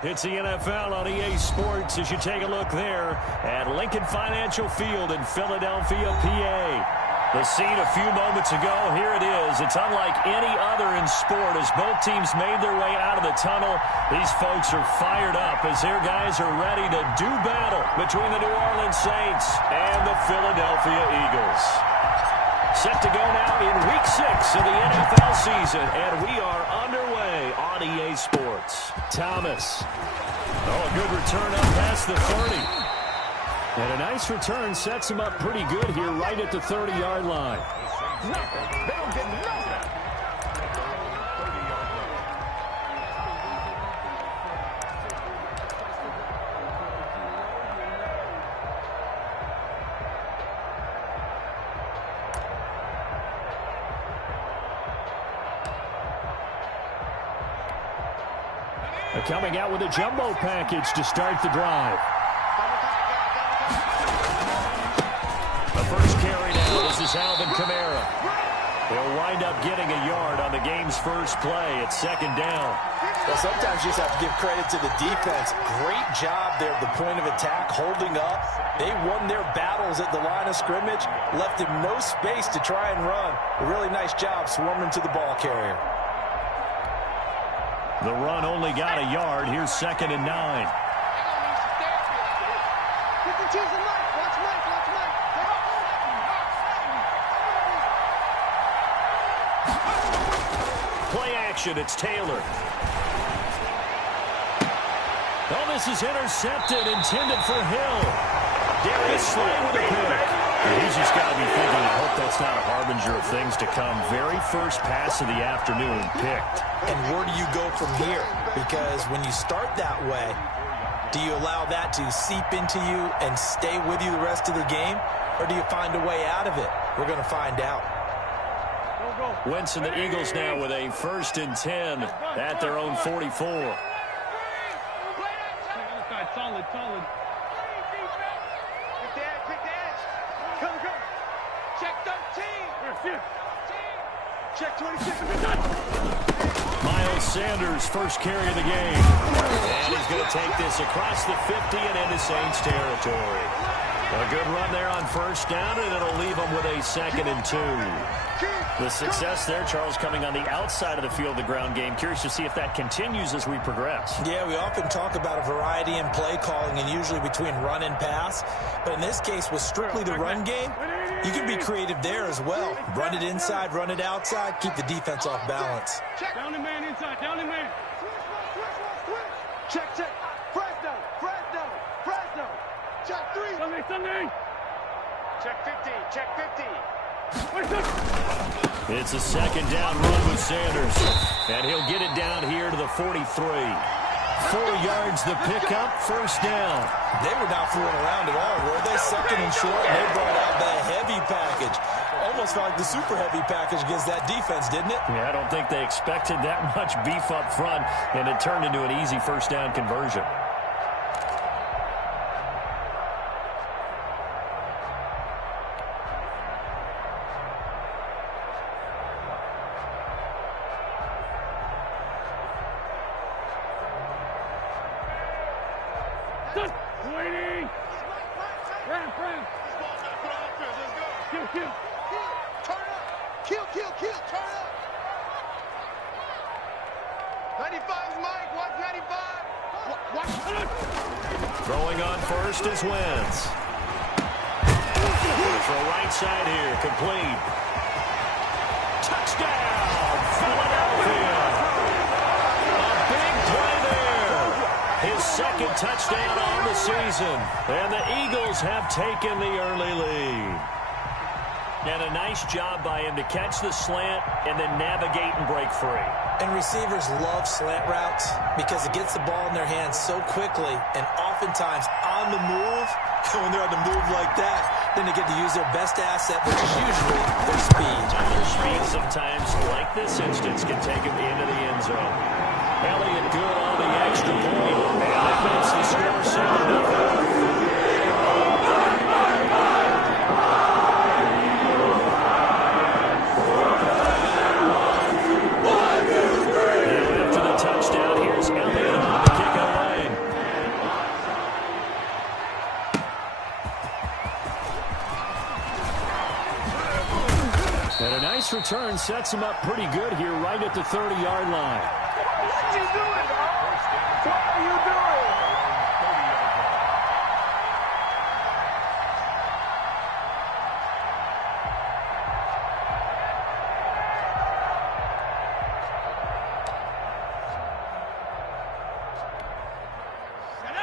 It's the NFL on EA Sports as you take a look there at Lincoln Financial Field in Philadelphia, PA. The scene a few moments ago, here it is. It's unlike any other in sport as both teams made their way out of the tunnel. These folks are fired up as their guys are ready to do battle between the New Orleans Saints and the Philadelphia Eagles. Set to go now in Week 6 of the NFL season, and we are underway on EA Sports. Thomas. Oh, a good return up past the 30. And a nice return sets him up pretty good here right at the 30-yard line. They don't get nothing. Coming out with a jumbo package to start the drive. The first carry now. This is Alvin Kamara. He'll wind up getting a yard on the game's first play at second down. Well, sometimes you just have to give credit to the defense. Great job there at the point of attack, holding up. They won their battles at the line of scrimmage, left him no space to try and run. A really nice job swarming to the ball carrier. The run only got a yard. Here's 2nd and 9. Play action. It's Taylor. Oh, this is intercepted, intended for Hill. Darius Slay with a pick. He's just got to be thinking, I hope that's not a harbinger of things to come. Very first pass of the afternoon picked. And where do you go from here? Because when you start that way, do you allow that to seep into you and stay with you the rest of the game? Or do you find a way out of it? We're going to find out. Wentz and the Eagles now with a 1st and 10 at their own 44. Solid. Check 13. Check 26. Miles Sanders, first carry of the game. And he's going to take this across the 50 and into Saints territory. A good run there on first down, and it'll leave them with a 2nd and 2. The success there, Charles, coming on the outside of the field, the ground game. Curious to see if that continues as we progress. Yeah, we often talk about a variety in play calling and usually between run and pass. But in this case, with strictly the run game, you can be creative there as well. Run it inside, run it outside, keep the defense off balance. Down the man inside, down the man. Check. Fresno. Check 3. Sunday. Check 50. It's a 2nd down run with Sanders. And he'll get it down here to the 43. 4 yards the pickup, first down. They were not fooling around at all, were they? 2nd and short, and they brought out the heavy package. Almost felt like the super heavy package against that defense, didn't it? Yeah, I don't think they expected that much beef up front, and it turned into an easy first down conversion. Waiting. Ram. Kill. Turn up. Kill. Turn up. 95's Mike. Watch 95. Throwing on first is Wentz. Throw right side here, complete. Touchdown, Philadelphia. A big play there. His 2nd touchdown on the season. And the Eagles have taken the early lead. And a nice job by him to catch the slant and then navigate and break free. And receivers love slant routes because it gets the ball in their hands so quickly and oftentimes on the move. When they're on the move like that, then they get to use their best asset, which is usually their speed. Their speed sometimes, like this instance, can take them into the end zone. Elliott good on the extra point. And that makes the score 7-0. After the touchdown, here's Elliott to kick away. And a nice return sets him up pretty good here right at the 30-yard line. What you doing, dog? What are you doing?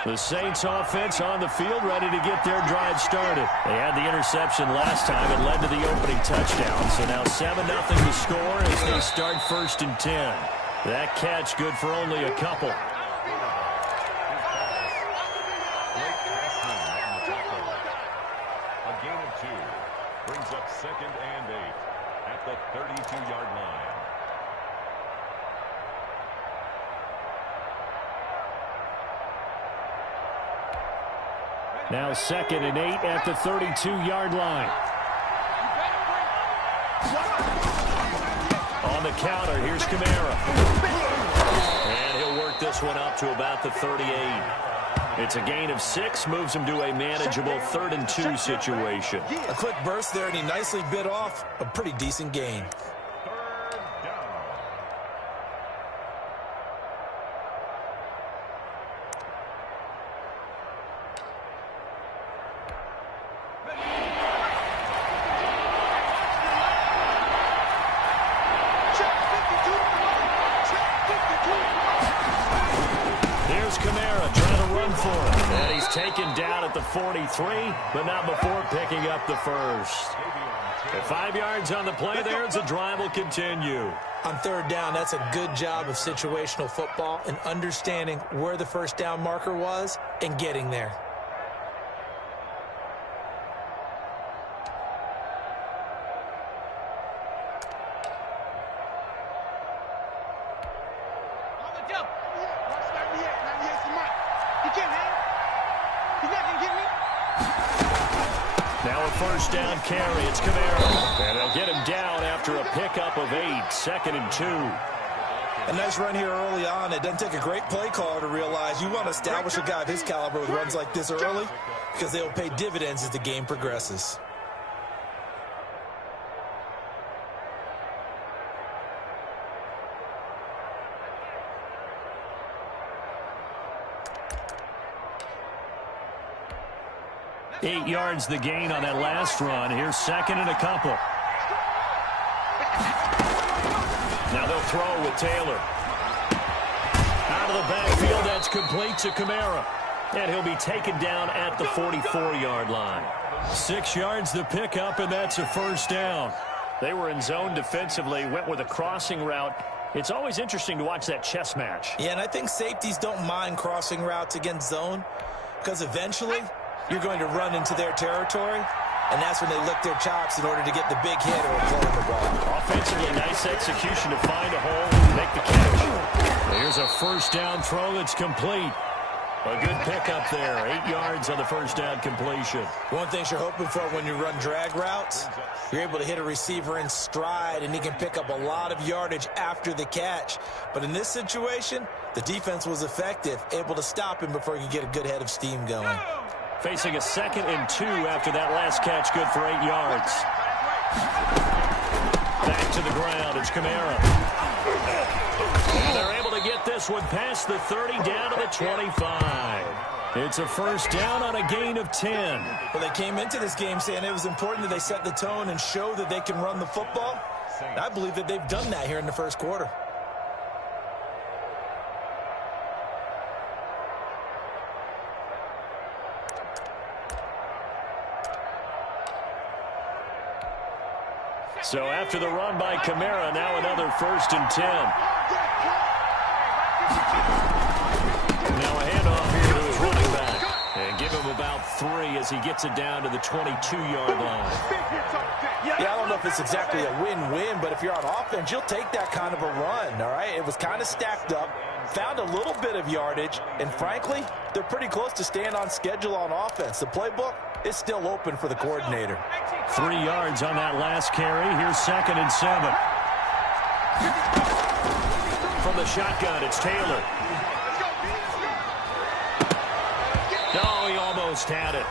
The Saints offense on the field, ready to get their drive started. They had the interception last time. It led to the opening touchdown. So now 7-0 to score as they start 1st and 10. That catch good for only a couple. A gain of 2 brings up 2nd and 8 at the 32-yard line. Now 2nd and 8 at the 32-yard line. On the counter, here's Kamara. And he'll work this one up to about the 38. It's a gain of 6, moves him to a manageable 3rd and 2 situation. A quick burst there, and he nicely bit off a pretty decent gain. Taken down at the 43, but not before picking up the first. At 5 yards on the play there, as the drive will continue. On 3rd down, that's a good job of situational football and understanding where the first down marker was and getting there. Now a first down carry. It's Kamara. And they'll get him down after a pickup of 8. 2nd and 2. A nice run here early on. It doesn't take a great play caller to realize you want to establish a guy of his caliber with runs like this early because they will pay dividends as the game progresses. Eight yards the gain on that last run. Here's 2nd and a couple. Now they'll throw with Taylor. Out of the backfield, that's complete to Kamara. And he'll be taken down at the 44-yard line. 6 yards the pickup, and that's a first down. They were in zone defensively, went with a crossing route. It's always interesting to watch that chess match. Yeah, and I think safeties don't mind crossing routes against zone because eventually you're going to run into their territory, and that's when they lick their chops in order to get the big hit or play on the ball. Offensively, nice execution to find a hole and make the catch. Here's a first down throw that's complete. A good pickup there. 8 yards on the first down completion. One thing you're hoping for when you run drag routes, you're able to hit a receiver in stride, and he can pick up a lot of yardage after the catch. But in this situation, the defense was effective, able to stop him before he could get a good head of steam going. Facing a 2nd and 2 after that last catch, good for 8 yards. Back to the ground, it's Kamara. And they're able to get this one past the 30 down to the 25. It's a first down on a gain of 10. Well, they came into this game saying it was important that they set the tone and show that they can run the football. And I believe that they've done that here in the first quarter. So after the run by Kamara, now another 1st and 10. Now a handoff here to his running back. And give him about 3 as he gets it down to the 22-yard line. Yeah, I don't know if it's exactly a win-win, but if you're on offense, you'll take that kind of a run, all right? It was kind of stacked up, found a little bit of yardage, and frankly, they're pretty close to staying on schedule on offense. The playbook is still open for the coordinator. 3 yards on that last carry. Here's 2nd and 7. From the shotgun, it's Taylor. No, he almost had it.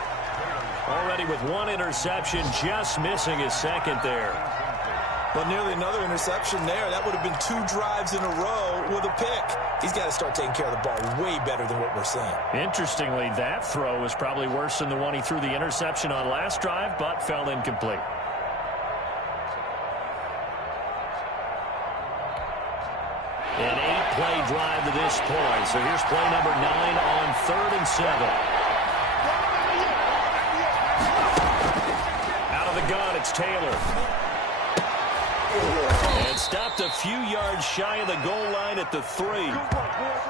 Already with 1 interception, just missing his 2nd there. Well, nearly another interception there. That would have been 2 drives in a row with a pick. He's got to start taking care of the ball way better than what we're seeing. Interestingly, that throw was probably worse than the one he threw the interception on last drive, but fell incomplete. An 8-play drive to this point. So here's play number 9 on 3rd and 7. Out of the gun, it's Taylor. And stopped a few yards shy of the goal line at the 3.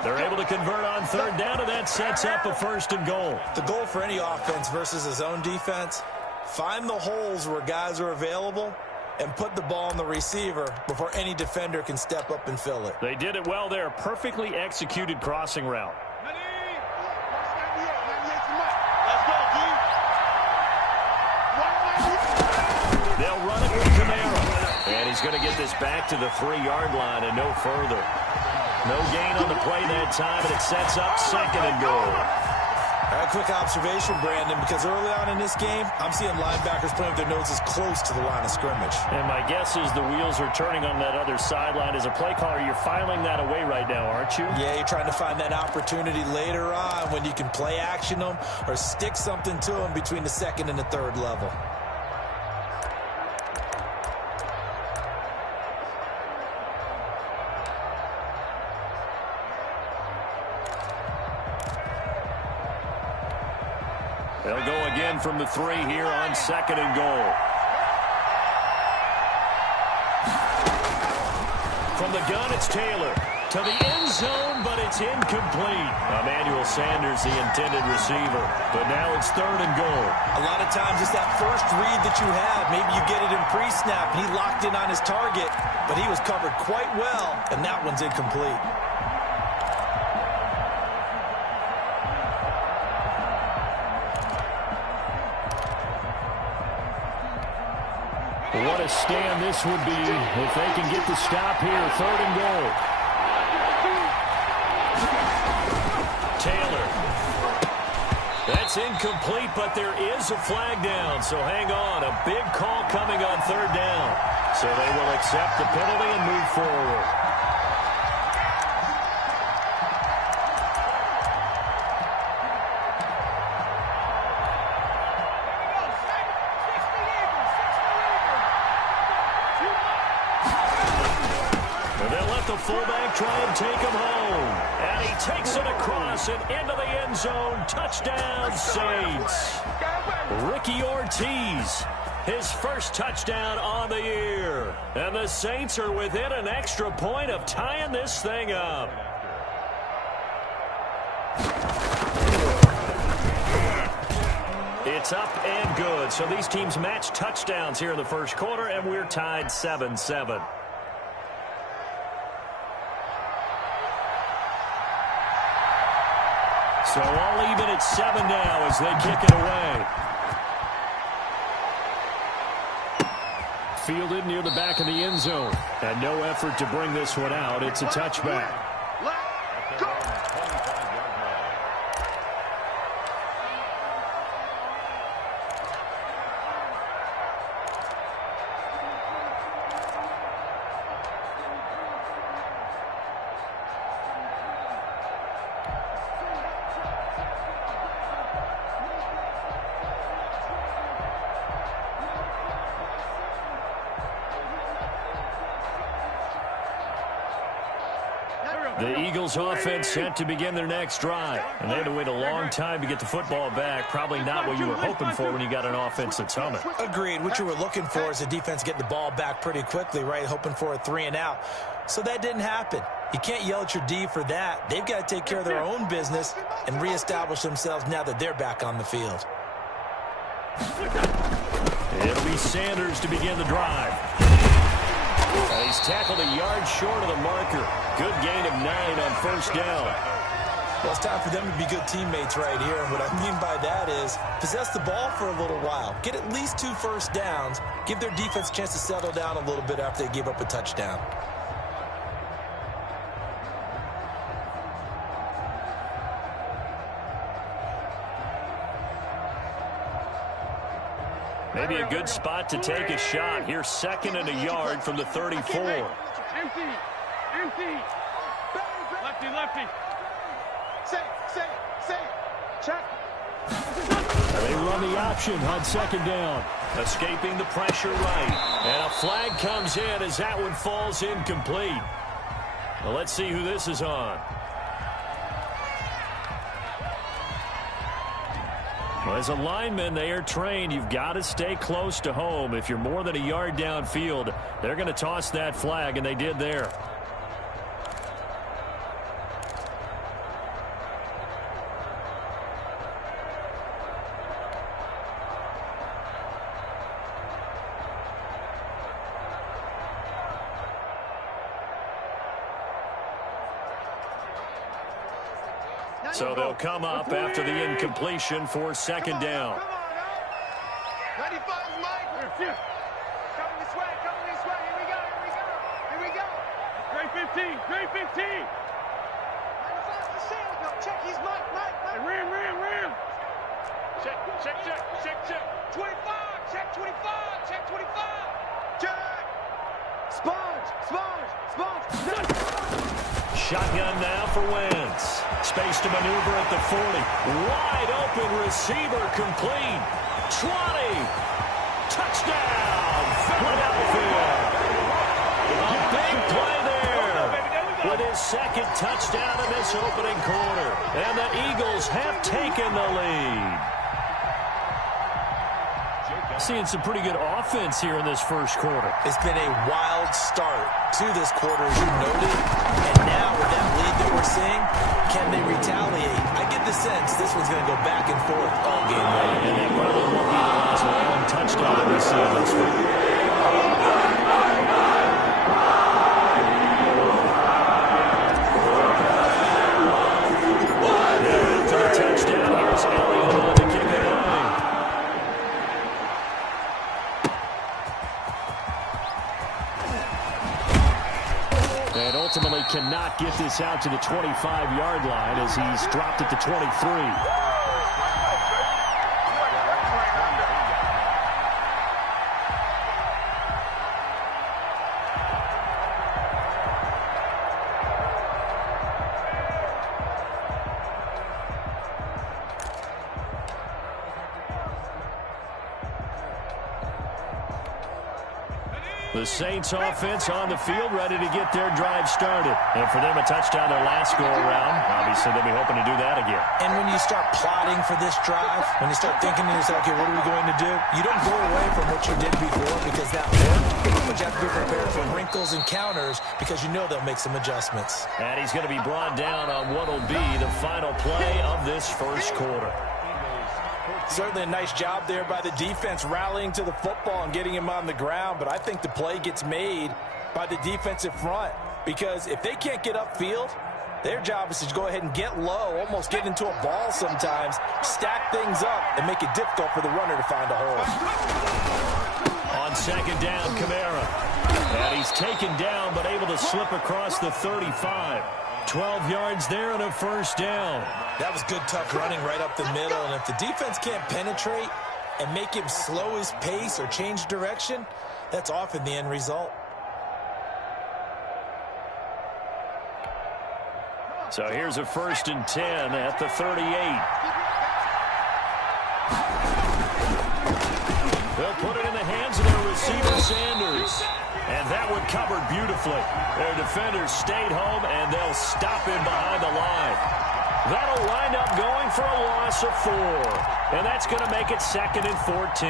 They're able to convert on 3rd down, and that sets up a 1st and goal. The goal for any offense versus his own defense, find the holes where guys are available and put the ball on the receiver before any defender can step up and fill it. They did it well there. Perfectly executed crossing route. They'll run it with Kamara. And he's going to get this back to the 3-yard line and no further. No gain on the play that time, and it sets up 2nd and goal. A quick observation, Brandon, because early on in this game, I'm seeing linebackers playing with their noses close to the line of scrimmage. And my guess is the wheels are turning on that other sideline. As a play caller, you're filing that away right now, aren't you? Yeah, you're trying to find that opportunity later on when you can play action them or stick something to them between the 2nd and the 3rd level. They'll go again from the 3 here on 2nd and goal. From the gun, it's Taylor. To the end zone, but it's incomplete. Emmanuel Sanders, the intended receiver. But now it's 3rd and goal. A lot of times it's that first read that you have. Maybe you get it in pre-snap, and he locked in on his target, but he was covered quite well, and that one's incomplete. What a stand this would be if they can get the stop here. 3rd and goal. Taylor. That's incomplete, but there is a flag down, so hang on. A big call coming on 3rd down. So they will accept the penalty and move forward. Fullback try and take him home. And he takes it across and into the end zone. Touchdown, Saints. Ricky Ortiz, his first touchdown on the year. And the Saints are within an extra point of tying this thing up. It's up and good. So these teams match touchdowns here in the first quarter, and we're tied 7-7. So all even at 7 now as they kick it away. Fielded near the back of the end zone. And no effort to bring this one out. It's a touchback. Let's go. The Eagles offense set to begin their next drive. And they had to wait a long time to get the football back. Probably not what you were hoping for when you got an offense that's humming. Agreed. What you were looking for is the defense getting the ball back pretty quickly, right? Hoping for a 3 and out. So that didn't happen. You can't yell at your D for that. They've got to take care of their own business and reestablish themselves now that they're back on the field. It'll be Sanders to begin the drive. He's tackled a yard short of the marker. Good gain of 9 on first down. Well, it's time for them to be good teammates right here. And what I mean by that is possess the ball for a little while. Get at least 2 first downs. Give their defense a chance to settle down a little bit after they give up a touchdown. Maybe a good spot to take a shot. Here's 2nd and a yard from the 34. Empty. Lefty. Safe. Check. They run the option on 2nd down. Escaping the pressure right. And a flag comes in as that one falls incomplete. Well, let's see who this is on. Well, as a lineman, they are trained. You've got to stay close to home. If you're more than a yard downfield, they're going to toss that flag, and they did there. So they'll come up after the incompletion for 2nd down. 95 Mike. Coming this way. Here we go. Great 15. 95 the sail. Go check his Mike. Ram. Check. 25. Check 25. Check. Sponge. Shotgun now for Wentz. Space to maneuver at the 40. Wide open receiver complete. 20. Touchdown, Philadelphia. A big play there with his 2nd touchdown in this opening quarter. And the Eagles have taken the lead. Seeing some pretty good offense here in this first quarter. It's been a wild start to this quarter, as you noted. And now with that lead that we're seeing, can they retaliate? I get the sense this one's going to go back and forth all game long. And that probably won't be the last long touchdown we see in this one. After the touchdown, here's Elliott to kick it away. And ultimately cannot get this out to the 25-yard line as he's dropped at the 23. The Saints offense on the field, ready to get their drive started. And for them, a touchdown their last go-around. Obviously, they'll be hoping to do that again. And when you start plotting for this drive, when you start thinking to yourself, okay, what are we going to do? You don't go away from what you did before because that worked, but you have to be prepared for wrinkles and counters because you know they'll make some adjustments. And he's going to be brought down on what will be the final play of this first quarter. Certainly a nice job there by the defense rallying to the football and getting him on the ground, but I think the play gets made by the defensive front because if they can't get upfield, their job is to go ahead and get low, almost get into a ball sometimes, stack things up, and make it difficult for the runner to find a hole. On 2nd down, Kamara. And he's taken down but able to slip across the 35. 12 yards there and a first down. That was good, tough running right up the middle. And if the defense can't penetrate and make him slow his pace or change direction, that's often the end result. So here's a 1st and 10 at the 38. They'll put it in the hands of their receiver, Sanders. And that one covered beautifully. Their defenders stayed home, and they'll stop him behind the line. That'll wind up going for a loss of 4. And that's going to make it 2nd and 14.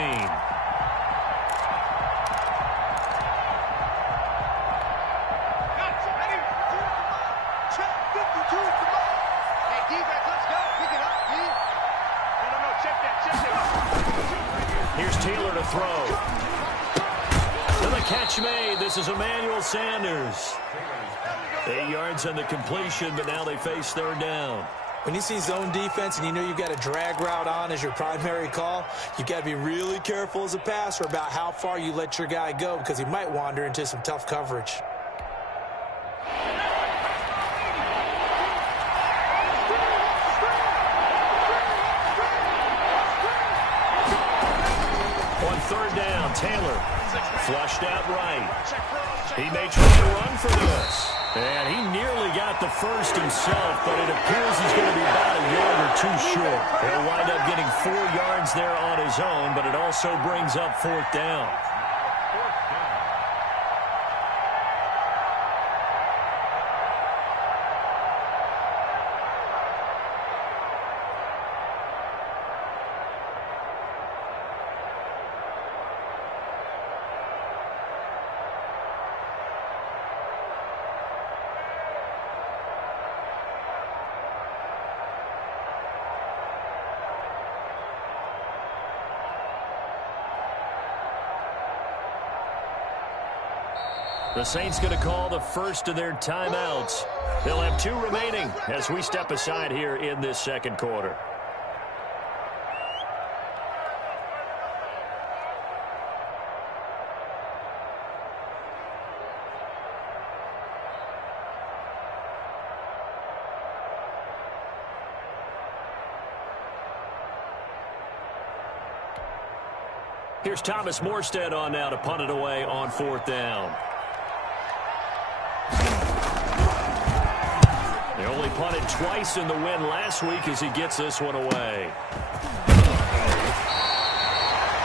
Here's Taylor to throw. And the catch made. This is Emmanuel Sanders. 8 yards on the completion, but now they face 3rd down. When you see zone defense and you know you've got a drag route on as your primary call, you've got to be really careful as a passer about how far you let your guy go because he might wander into some tough coverage. third down. Taylor flushed out right. He may try to run for this. And he nearly got the first himself, but it appears he's going to be about a yard or two short. He'll wind up getting 4 yards there on his own, but it also brings up fourth down. The Saints going to call the first of their timeouts. They'll have 2 remaining as we step aside here in this second quarter. Here's Thomas Morstead on now to punt it away on fourth down. They only punted twice in the win last week as he gets this one away.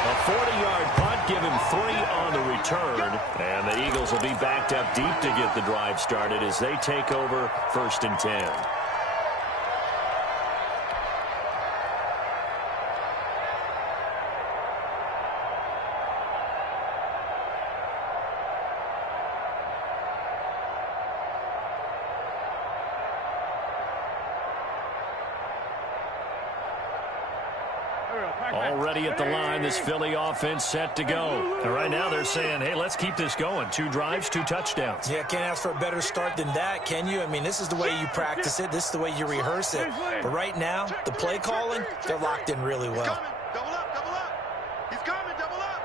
A 40-yard punt, give him 3 on the return. And the Eagles will be backed up deep to get the drive started as they take over 1st and 10. Already at the line, this Philly offense set to go. And right now they're saying, hey, let's keep this going. 2 drives, 2 touchdowns. Yeah, can't ask for a better start than that, can you? I mean, this is the way you practice it. This is the way you rehearse it. But right now, the play calling, they're locked in really well. Double up, double up. He's coming, double up.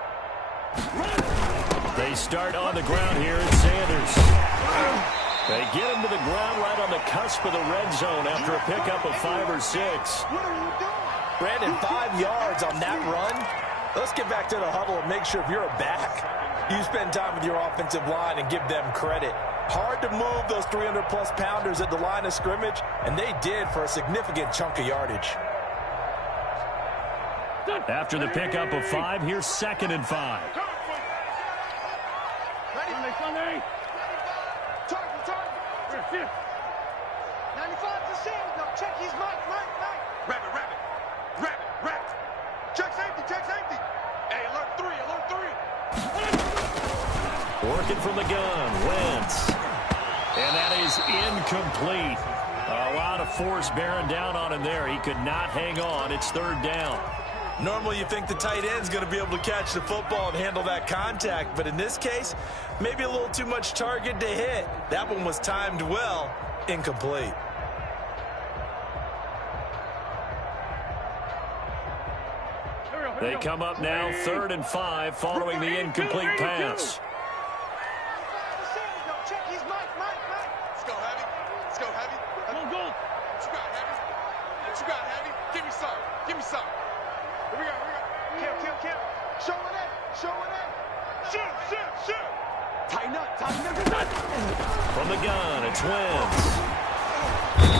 They start on the ground here at Sanders. They get him to the ground right on the cusp of the red zone after a pickup of 5 or 6. What are you doing? Brandon, 5 yards on that run. Let's get back to the huddle and make sure if you're a back, you spend time with your offensive line and give them credit. Hard to move those 300-plus pounders at the line of scrimmage, and they did for a significant chunk of yardage. After the pickup of 5, here's 2nd and 5. Ready? Target. 95 to Sam. No, check his mic. Rabbit. Check safety. Hey, alert 3. Working from the gun, Wentz. And that is incomplete. A lot of force bearing down on him there. He could not hang on. It's 3rd down. Normally you think the tight end's going to be able to catch the football and handle that contact, but in this case, maybe a little too much target to hit. That one was timed well, incomplete. They come up now 3rd and 5 following the incomplete pass. Check his mic. Let's go, Heavy. Go. What you got, Heavy? Give me some. Here we go. Kill. Show it in. Shoot. Tighten up. From the gun, it's Wentz.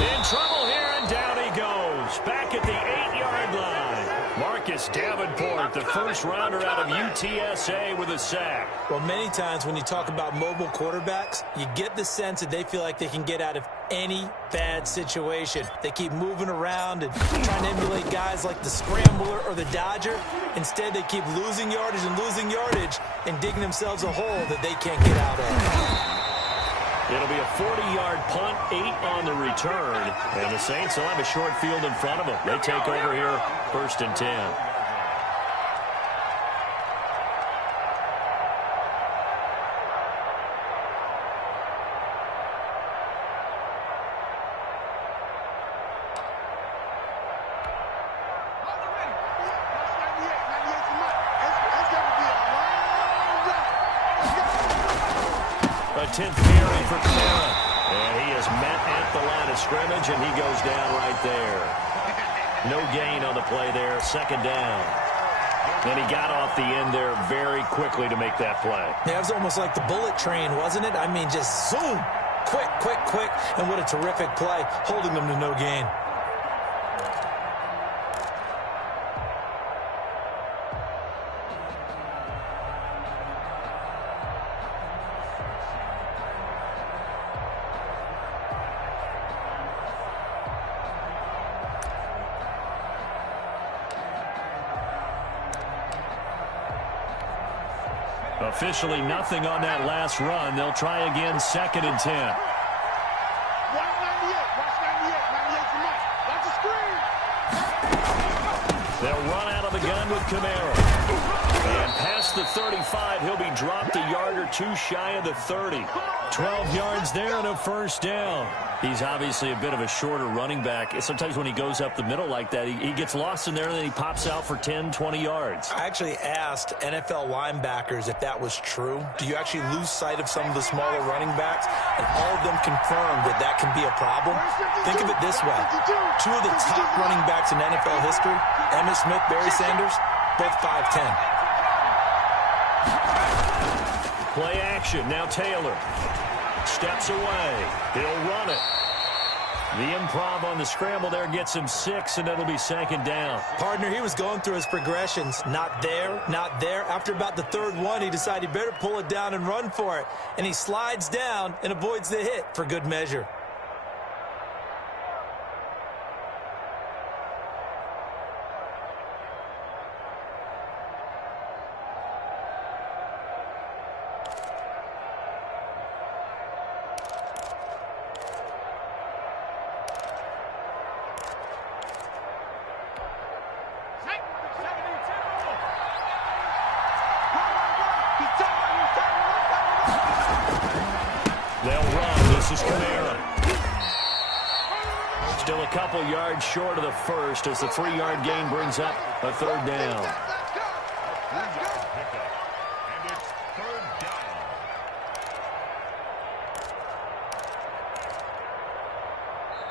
In trouble here, and down he goes. Back at the 8-yard line. Marcus Davenport, the first rounder out of UTSA with a sack. Well, many times when you talk about mobile quarterbacks, you get the sense that they feel like they can get out of any bad situation. They keep moving around and trying to emulate guys like the Scrambler or the Dodger. Instead, they keep losing yardage and digging themselves a hole that they can't get out of. It'll be a 40-yard punt, 8 on the return. And the Saints will have a short field in front of them. They take over here 1st and 10. A 10th carry for Clara. And he is met at the line of scrimmage, and he goes down right there. No gain on the play there. 2nd down. And he got off the end there very quickly to make that play. Yeah, it was almost like the bullet train, wasn't it? I mean, just zoom. Quick, quick, quick. And what a terrific play, holding them to no gain. Officially nothing on that last run. They'll try again, 2nd and 10. Watch 98. Watch 98. 98's a must. That's a screen. They'll run out of the gun with Kamara. And past the 35, he'll be dropped a yard or two shy of the 30. 12 yards there and a first down. He's obviously a bit of a shorter running back. Sometimes when he goes up the middle like that, he gets lost in there and then he pops out for 10, 20 yards. I actually asked NFL linebackers if that was true. Do you actually lose sight of some of the smaller running backs? And all of them confirmed that that can be a problem. Think of it this way. 2 of the top running backs in NFL history, Emmitt Smith, Barry Sanders, both 5'10". Play action. Now Taylor steps away. He'll run it. The improv on the scramble there gets him 6, and it'll be 2nd down. Partner, he was going through his progressions. Not there, not there. After about the 3rd one, he decided he better pull it down and run for it. And he slides down and avoids the hit for good measure. This is Kamara. Still a couple yards short of the first as the 3-yard gain brings up a 3rd down. And it's 3rd down.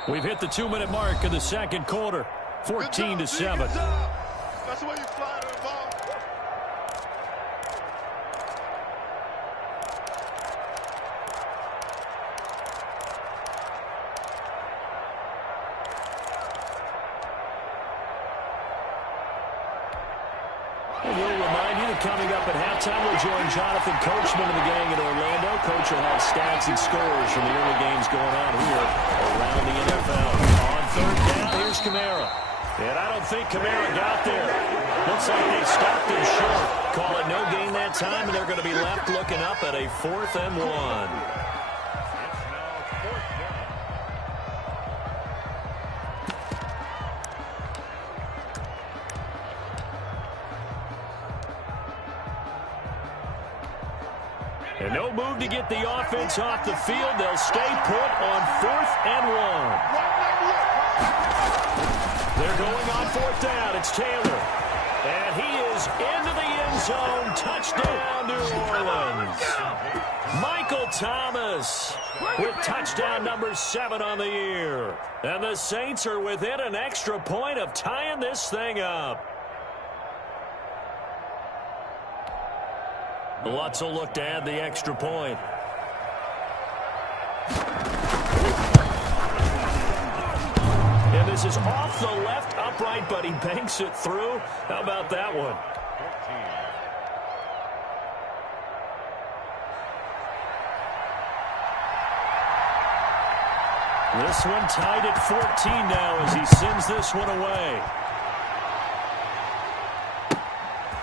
We've hit the 2-minute mark of the 2nd quarter. 14-7. That's the way you fly to the ball. Coming up at halftime, we'll join Jonathan Coachman of the gang in Orlando. Coach will have stats and scores from the early games going on here around the NFL. On 3rd down, here's Kamara. And I don't think Kamara got there. Looks like they stopped him short. Call it no gain that time, and they're going to be left looking up at a 4th and 1. And no move to get the offense off the field. They'll stay put on 4th and 1. They're going on 4th down. It's Taylor. And he is into the end zone. Touchdown, New Orleans. Michael Thomas with touchdown number 7 on the year. And the Saints are within an extra point of tying this thing up. Lutz will look to add the extra point. And this is off the left upright, but he banks it through. How about that one? This one tied at 14 now as he sends this one away.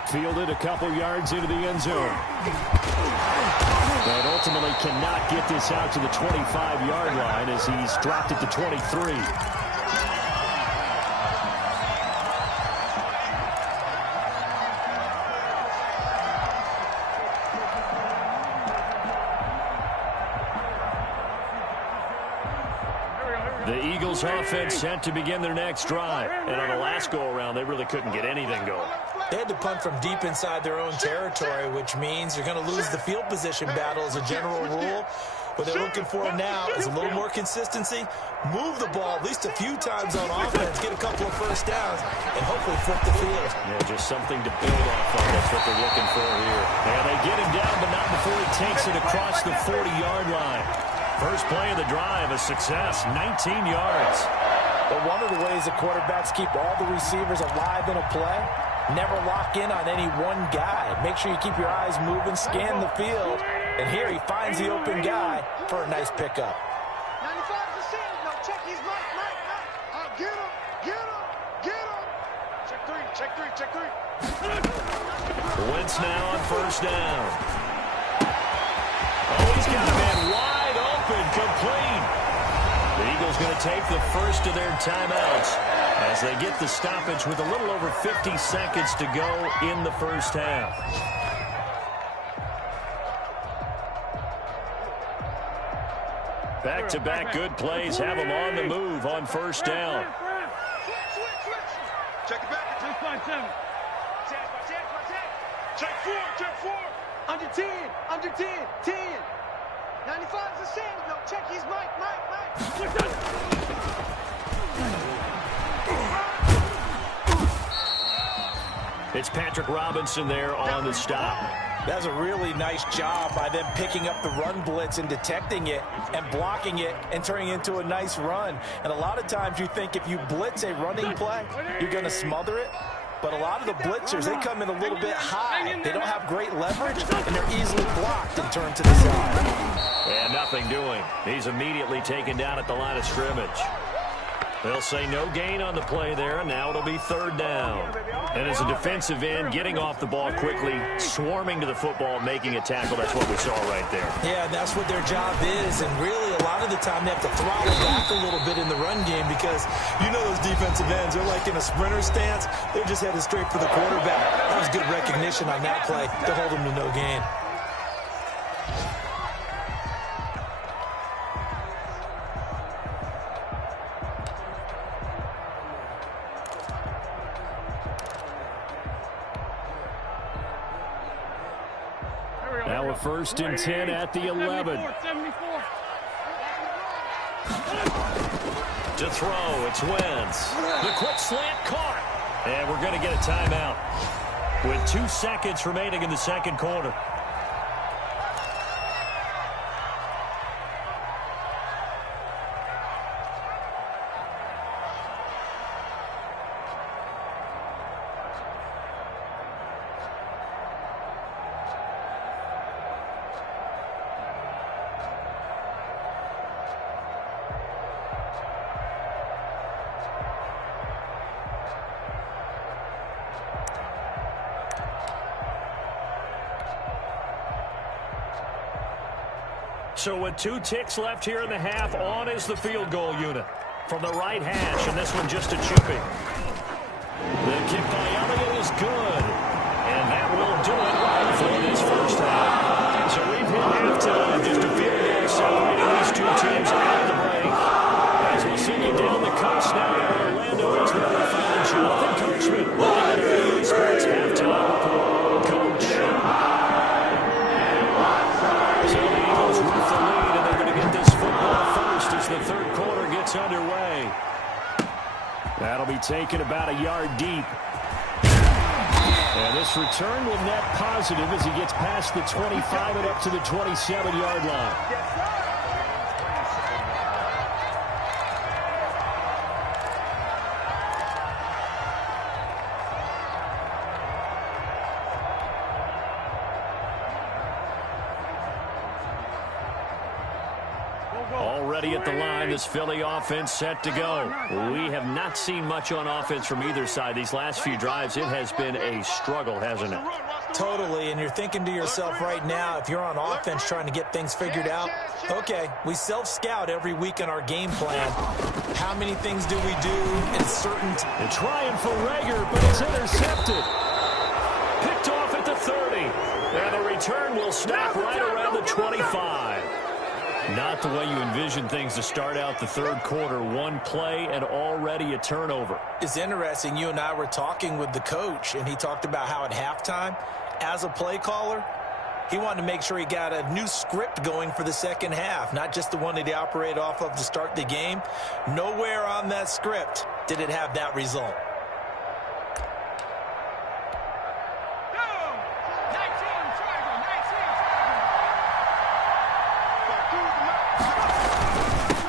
Fielded a couple yards into the end zone. But ultimately cannot get this out to the 25-yard line as he's dropped it to 23. The Eagles offense set to begin their next drive. And on the last go-around, they really couldn't get anything going. They had to punt from deep inside their own territory, which means you're going to lose the field position battle as a general rule. What they're looking for now is a little more consistency, move the ball at least a few times on offense, get a couple of first downs, and hopefully flip the field. Yeah, just something to build off of. That's what they're looking for here. And they get him down, but not before he takes it across the 40-yard line. First play of the drive, a success, 19 yards. But one of the ways the quarterbacks keep all the receivers alive in a play, never lock in on any one guy. Make sure you keep your eyes moving, scan the field, and here he finds the open guy for a nice pickup. 95%. No, check his Mike. Get him. Check three. Wentz now on first down. Oh, he's got a man wide open, complete. The Eagles going to take the first of their timeouts as they get the stoppage with a little over 50 seconds to go in the first half. Back-to-back good plays have them on the move on first down. Check it back. Check four. Under 10. 10. 95 is a send. No, check his Mike. It's Patrick Robinson there on the stop. That's a really nice job by them picking up the run blitz and detecting it and blocking it and turning it into a nice run. And a lot of times you think if you blitz a running play, you're going to smother it. But a lot of the blitzers, they come in a little bit high. They don't have great leverage, and they're easily blocked and turned to the side. And nothing doing. He's immediately taken down at the line of scrimmage. They'll say no gain on the play there, and now it'll be third down. And as a defensive end, getting off the ball quickly, swarming to the football, making a tackle, that's what we saw right there. Yeah, and that's what their job is, and really a lot of the time they have to throttle back a little bit in the run game because you know those defensive ends, they're like in a sprinter stance. They're just headed straight for the quarterback. That was good recognition on that play to hold them to no gain. Now a 1st and 10 at the 11. To throw, it's Wentz. The quick slant caught. And we're going to get a timeout with 2 seconds remaining in the second quarter. So with 2 ticks left here in the half, on is the field goal unit from the right hash, and this one just a chipping. The kick by Elliott is good, and that will do it for this first half. So we've hit halftime, just a field goal separating these 2 teams out of the break. As we send you down the coast now to Orlando, it's the find Jonathan Coachman looking at our Sports halftime report. Coach. With the lead, and they're going to get this football first as the third quarter gets underway. That'll be taken about a yard deep. And this return will net positive as he gets past the 25 and up to the 27-yard line. Already at the line, this Philly offense set to go. We have not seen much on offense from either side. These last few drives, it has been a struggle, hasn't it? Totally, and you're thinking to yourself right now, if you're on offense trying to get things figured out, okay, we self-scout every week in our game plan. How many things do we do in certain... They're trying for Rager, but it's intercepted. Picked off at the 30. And the return will stop right around the 25. Not the way you envision things to start out the third quarter. One play and already a turnover. It's interesting. You and I were talking with the coach, and he talked about how at halftime, as a play caller, He wanted to make sure he got a new script going for the second half, not just the one that he operated off of to start the game. Nowhere on that script did it have that result.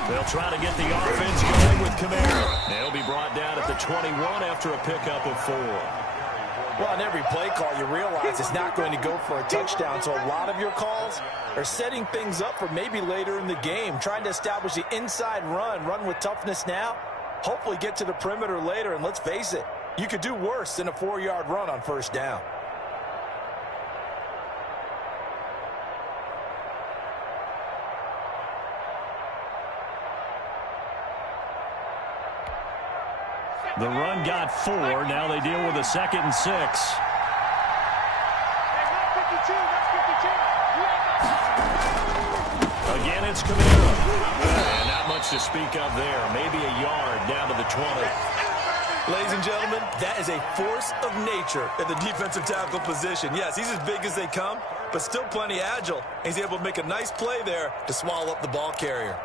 They'll try to get the offense going with Kamara. They'll be brought down at the 21 after a pickup of 4. Well, on every play call, you realize it's not going to go for a touchdown, so a lot of your calls are setting things up for maybe later in the game, trying to establish the inside run with toughness now, hopefully get to the perimeter later, and let's face it, you could do worse than a 4-yard run on first down. The run got 4. Now they deal with a 2nd and 6. Again, it's Kamara. And not much to speak of there. Maybe a yard down to the 20. Ladies and gentlemen, that is a force of nature at the defensive tackle position. Yes, he's as big as they come, but still plenty agile. He's able to make a nice play there to swallow up the ball carrier.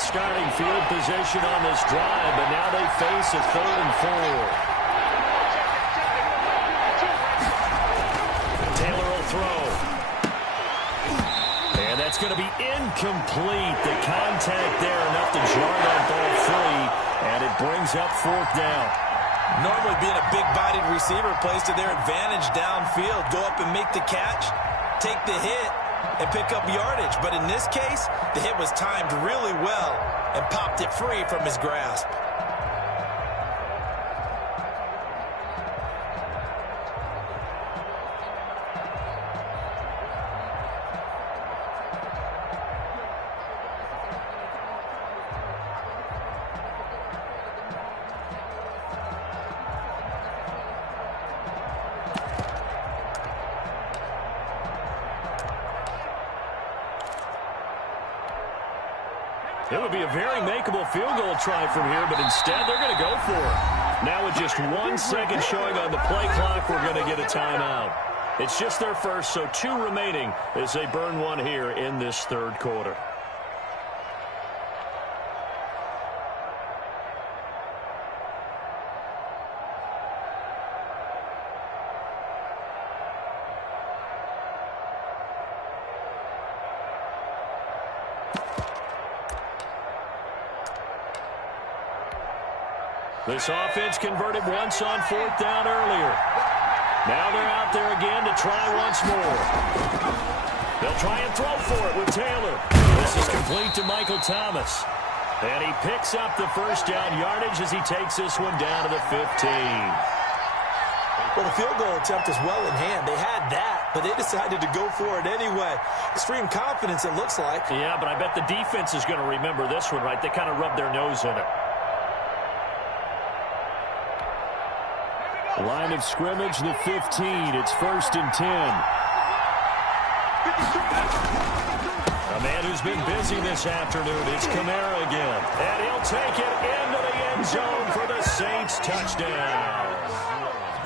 Starting field position on this drive, but now they face a 3rd and 4. Taylor will throw. And that's going to be incomplete. The contact there enough to jar that ball free, and it brings up 4th down. Normally being a big-bodied receiver plays to their advantage downfield. Go up and make the catch, take the hit, and pick up yardage. But in this case, the hit was timed really well and popped it free from his grasp. It would be a very makeable field goal try from here, but instead they're going to go for it. Now with just 1 second showing on the play clock, we're going to get a timeout. It's just their first, so 2 remaining as they burn one here in this 3rd quarter. This offense converted once on 4th down earlier. Now they're out there again to try once more. They'll try and throw for it with Taylor. This is complete to Michael Thomas. And he picks up the 1st down yardage as he takes this one down to the 15. Well, the field goal attempt is well in hand. They had that, but they decided to go for it anyway. Extreme confidence, it looks like. Yeah, but I bet the defense is going to remember this one, right? They kind of rubbed their nose in it. Line of scrimmage, the 15. It's 1st and 10. A man who's been busy this afternoon. It's Kamara again. And he'll take it into the end zone for the Saints touchdown.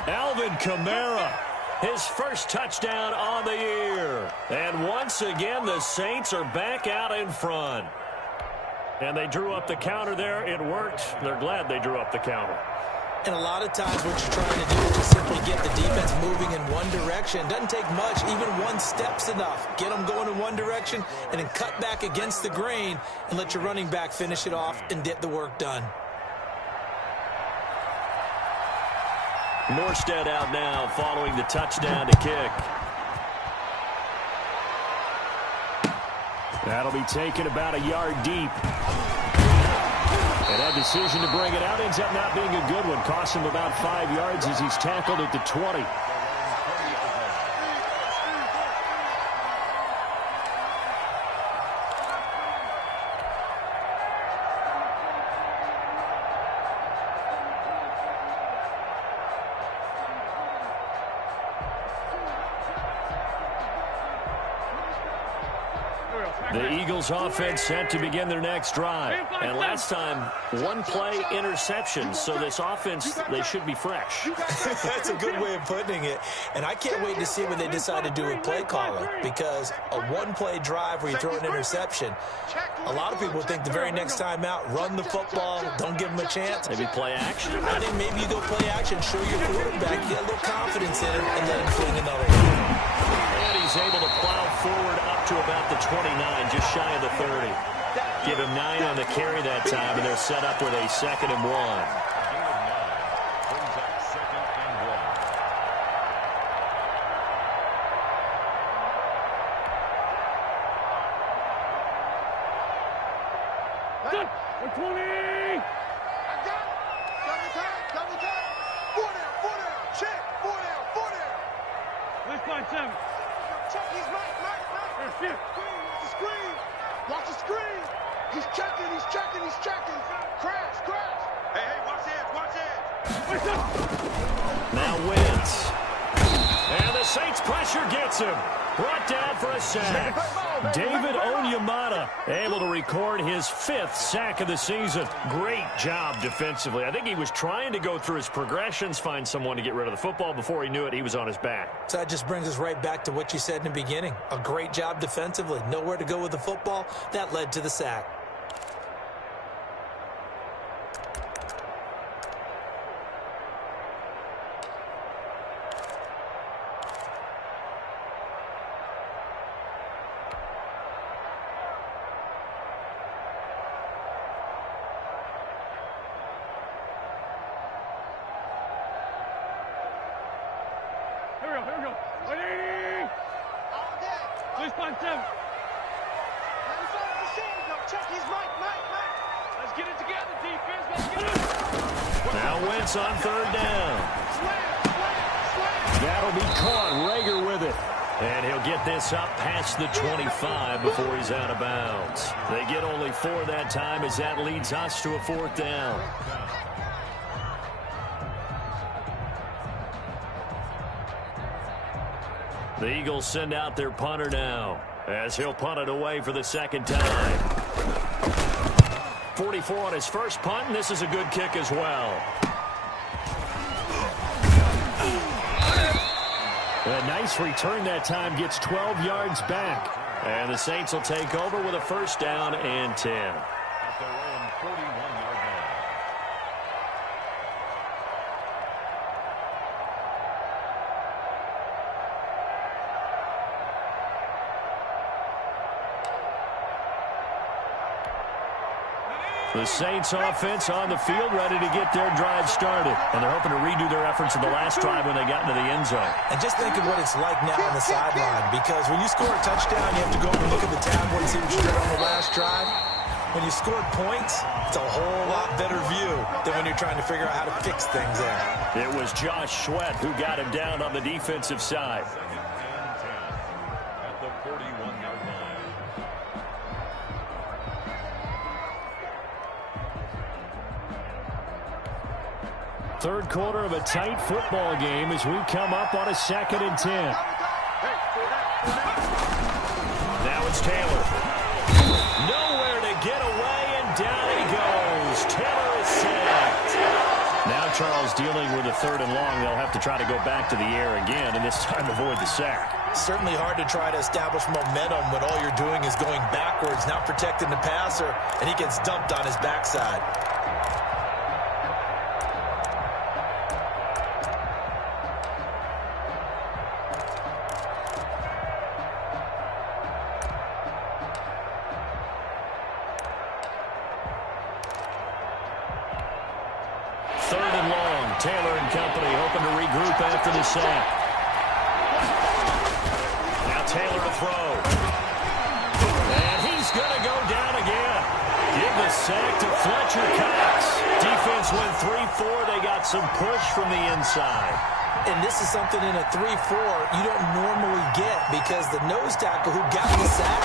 Alvin Kamara, his first touchdown on the year. And once again, the Saints are back out in front. And they drew up the counter there. It worked. They're glad they drew up the counter. And a lot of times what you're trying to do is just simply get the defense moving in one direction. Doesn't take much. Even 1 step's enough. Get them going in one direction and then cut back against the grain and let your running back finish it off and get the work done. Morstead out now following the touchdown to kick. That'll be taken about a yard deep. And that decision to bring it out ends up not being a good one. Cost him about 5 yards as he's tackled at the 20. The Eagles offense set to begin their next drive. And last time, one-play interception. So this offense, they should be fresh. That's a good way of putting it. And I can't wait to see what they decide to do with play calling, because a one-play drive where you throw an interception, a lot of people think the very next time out, run the football, don't give them a chance. Maybe play action? I think maybe you go play action, show your quarterback, you get a little confidence in him, and let him fling another one. And he's able to plow forward up to about the 29, just shy of the 30. Give him 9 on the carry that time, and they're set up with a 2nd and 1. Brings up 2nd and 1. Good. 20. I got it. Double time. Double time. 4 down. 4 down. Check. 4 down. 4 down. Let's find 7. Check. He's Mike. Screen. Watch the screen. Watch the screen. He's checking. He's checking. He's checking. Crash. Hey, watch edge. Watch edge. Now Wentz. And the Saints pressure gets him. Brought down for a sack. David Onyemata able to record his 5th sack of the season. Great job defensively. I think he was trying to go through his progressions, find someone to get rid of the football. Before he knew it, he was on his back. So that just brings us right back to what you said in the beginning. A great job defensively. Nowhere to go with the football. That led to the sack. Here we go. 180. All day. Let's find 7. Check. He's Mike. Let's get it together, defense. Let's get it. Now Wentz on 3rd down. Slam. That'll be caught. Rager with it. And he'll get this up past the 25 before he's out of bounds. They get only 4 that time as that leads us to a 4th down. The Eagles send out their punter now as he'll punt it away for the 2nd time. 44 on his first punt, and this is a good kick as well. A nice return that time, gets 12 yards back. And the Saints will take over with a 1st down and 10. At their own 41-yard line. The Saints offense on the field, ready to get their drive started. And they're hoping to redo their efforts in the last drive when they got into the end zone. And just think of what it's like now on the sideline, because when you score a touchdown, you have to go over and look at the tablet and see what you did on the last drive. When you scored points, it's a whole lot better view than when you're trying to figure out how to fix things there. It was Josh Sweat who got him down on the defensive side. 2nd and 10 at the 41-yard line. Third quarter of a tight football game as we come up on a 2nd and 10. Now it's Taylor. Nowhere to get away, and down he goes. Taylor is sacked. Now Charles dealing with a 3rd and long. They'll have to try to go back to the air again, and this time avoid the sack. Certainly hard to try to establish momentum when all you're doing is going backwards, not protecting the passer, and he gets dumped on his backside. Taylor and company hoping to regroup after the sack. Now Taylor to throw. And he's going to go down again. Give the sack to Fletcher Cox. Defense went 3-4. They got some push from the inside. And this is something in a 3-4 you don't normally get, because the nose tackle who got the sack,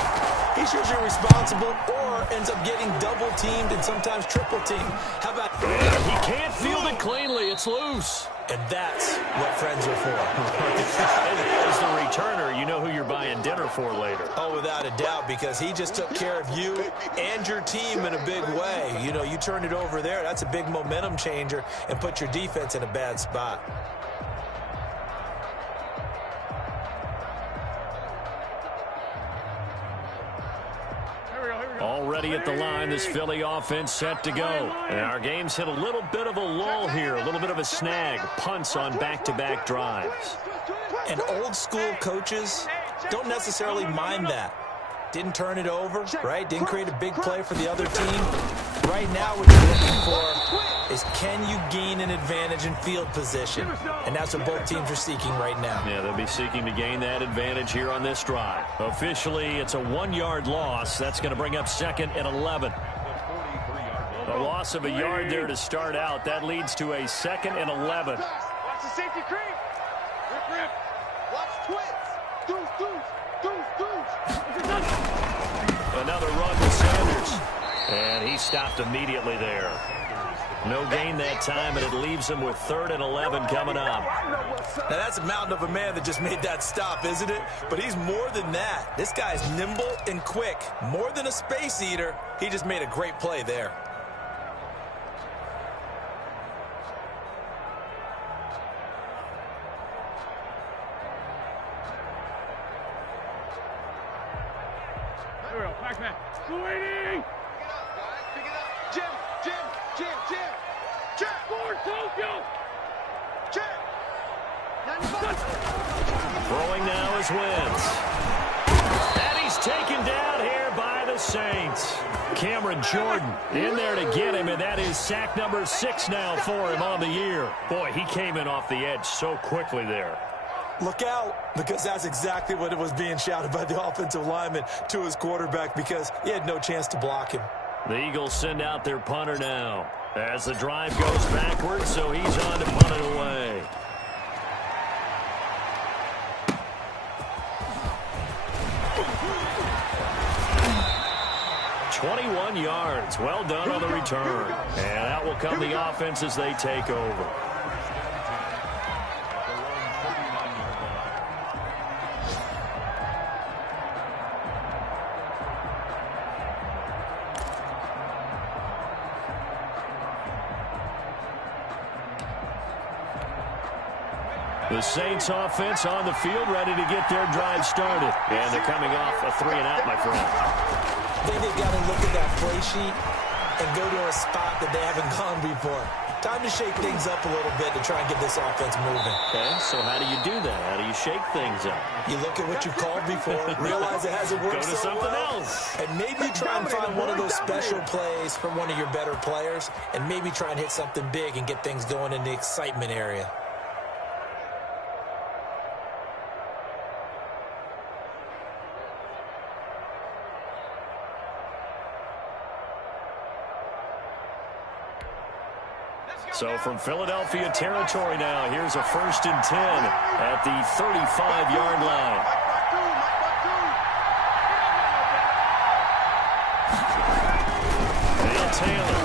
he's usually responsible or ends up getting double-teamed and sometimes triple-teamed. How about... He can't field it cleanly. It's loose. And that's what friends are for. As the returner, you know who you're buying having dinner for later. Oh, without a doubt, because he just took care of you and your team in a big way. You know, you turned it over there. That's a big momentum changer and put your defense in a bad spot. Already at the line, this Philly offense set to go. And our game's hit a little bit of a lull here, a little bit of a snag. Punts on back-to-back drives. And old-school coaches don't necessarily mind that. Didn't turn it over, right? Didn't create a big play for the other team. Right now, what you're looking for is, can you gain an advantage in field position? And that's what both teams are seeking right now. Yeah, they'll be seeking to gain that advantage here on this drive. Officially, it's a 1-yard loss. That's going to bring up 2nd and 11. A loss of a yard there to start out. That leads to a 2nd and 11. Watch the safety creep. Rip, rip. Watch twins. Deuce, deuce, deuce, deuce. Another run with Sanders. And he stopped immediately there. No gain that time, and it leaves him with 3rd and 11 coming up. Now, that's a mountain of a man that just made that stop, isn't it? But he's more than that. This guy's nimble and quick. More than a space eater. He just made a great play there. Here we go, Pac-Man. Sweetie! Pick it up. Jim, Jim, Jim, Jim. Jim. Score, Tokyo! Jim. Throwing now is Wentz. And he's taken down here by the Saints. Cameron Jordan in there to get him, and that is sack number 6 now for him on the year. Boy, he came in off the edge so quickly there. Look out, because that's exactly what it was being shouted by the offensive lineman to his quarterback, because he had no chance to block him. The Eagles send out their punter now as the drive goes backwards, so he's on to punt it away. "21 yards. Well done on the return. And out will come the offense as they take over. The Saints offense on the field, ready to get their drive started. And they're coming off a 3-and-out, my friend. I think they've got to look at that play sheet and go to a spot that they haven't gone before. Time to shake things up a little bit to try and get this offense moving. Okay, so how do you do that? How do you shake things up? You look at what you called before, realize it hasn't worked Go to so something well, else. and maybe you try and find one of those special plays from one of your better players, and maybe try and hit something big and get things going in the excitement area. So from Philadelphia territory now, here's a 1st and 10 at the 35-yard line. And Taylor.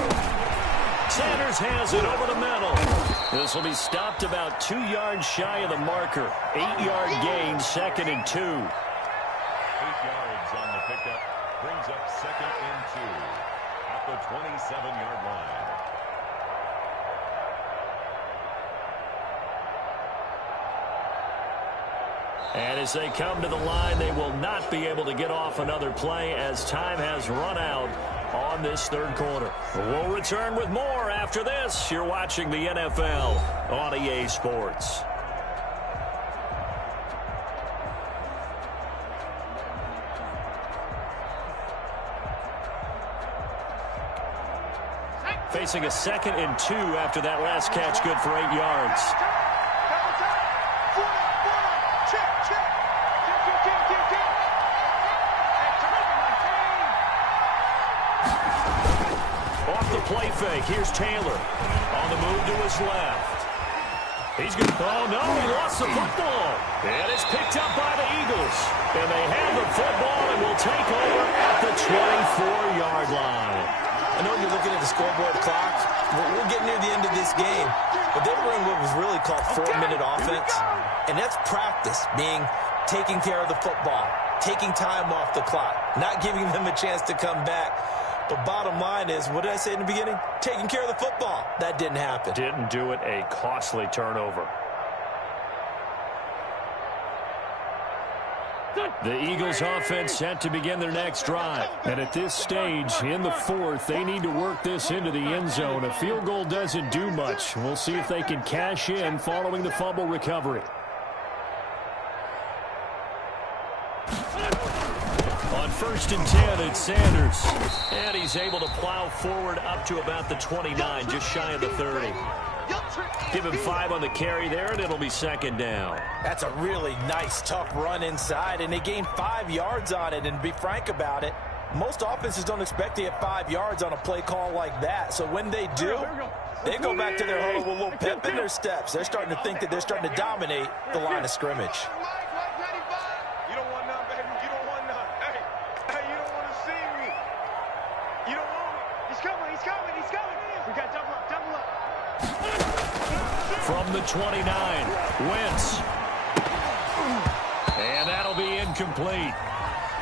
Sanders has it over the middle. This will be stopped about 2 yards shy of the marker. 8-yard gain, 2nd and 2. 8 yards on the pickup. Brings up 2nd and 2 at the 27-yard line. And as they come to the line, they will not be able to get off another play as time has run out on this 3rd quarter. We'll return with more after this. You're watching the NFL on EA Sports. Facing a 2nd and 2 after that last catch, good for 8 yards. Off the play fake, here's Taylor on the move to his left. He's going to, oh no, he lost the football. And it's picked up by the Eagles. And they have the football and will take over at the 24-yard line. I know you're looking at the scoreboard clock. We're getting near the end of this game. But they were in what was really called 4-minute offense. And that's practice, being taking care of the football, taking time off the clock, not giving them a chance to come back. But bottom line is, what did I say in the beginning? Taking care of the football. That didn't happen. Didn't do it. A costly turnover. The Eagles offense set to begin their next drive. And at this stage, in the fourth, they need to work this into the end zone. A field goal doesn't do much. We'll see if they can cash in following the fumble recovery. On 1st and 10, it's Sanders. And he's able to plow forward up to about the 29, just shy of the 30. Give him 5 on the carry there, and it'll be 2nd down. That's a really nice, tough run inside, and they gained 5 yards on it. And to be frank about it, most offenses don't expect to get 5 yards on a play call like that. So when they do, they go back to their huddle with a little pep in their steps. They're starting to think that they're starting to dominate the line of scrimmage. You don't want none, baby. You don't want none. Hey, you don't want to see me. You don't want me. He's coming. He's coming. He's coming. We got double up. Double up. From the 29, Wentz. And that'll be incomplete.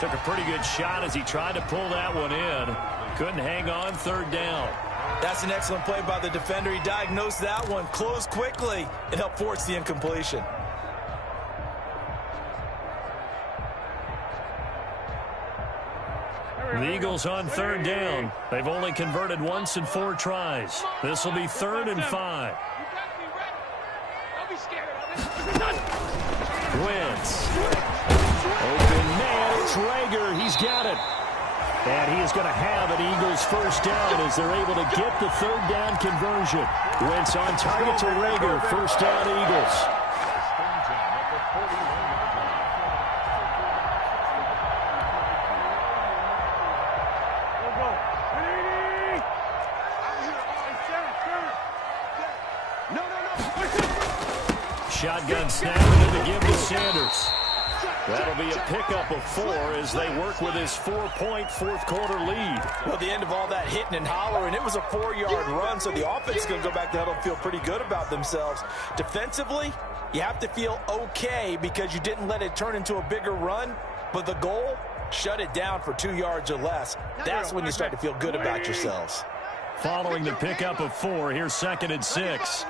Took a pretty good shot as he tried to pull that one in. Couldn't hang on, 3rd down. That's an excellent play by the defender. He diagnosed that one, closed quickly, and helped force the incompletion. The Eagles on 3rd down. They've only converted once in 4 tries. This will be 3rd and 5. Wentz. Open man, it's Rager. He's got it. And he is going to have an Eagles 1st down as they're able to get the 3rd down conversion. Wentz on target to Rager. 1st down, Eagles. Shotgun snap and to give to Sanders. That'll be a pickup of 4 as they work with his 4-point 4th quarter lead. Well, the end of all that hitting and hollering, it was a 4-yard run, so the offense is going to go back to huddle and feel pretty good about themselves. Defensively, you have to feel okay because you didn't let it turn into a bigger run, but the goal, shut it down for 2 yards or less. That's when you start to feel good about yourselves. Following the pickup of 4, here's 2nd and 6.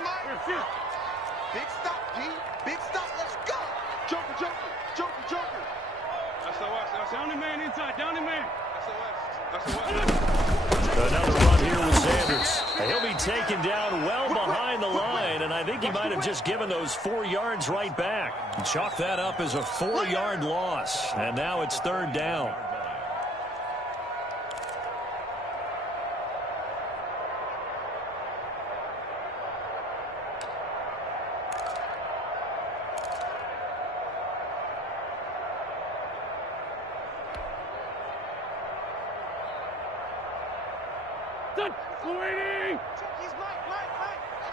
Big stop, P. Big stop. Let's go. Joker, Joker, Joker, Joker. That's the West. That's down the man inside. Down the man. That's the West. That's the West. Another run here with Sanders. He'll be taken down well behind the line, and I think he might have just given those 4 yards right back. Chalk that up as a 4-yard loss, and now it's 3rd down.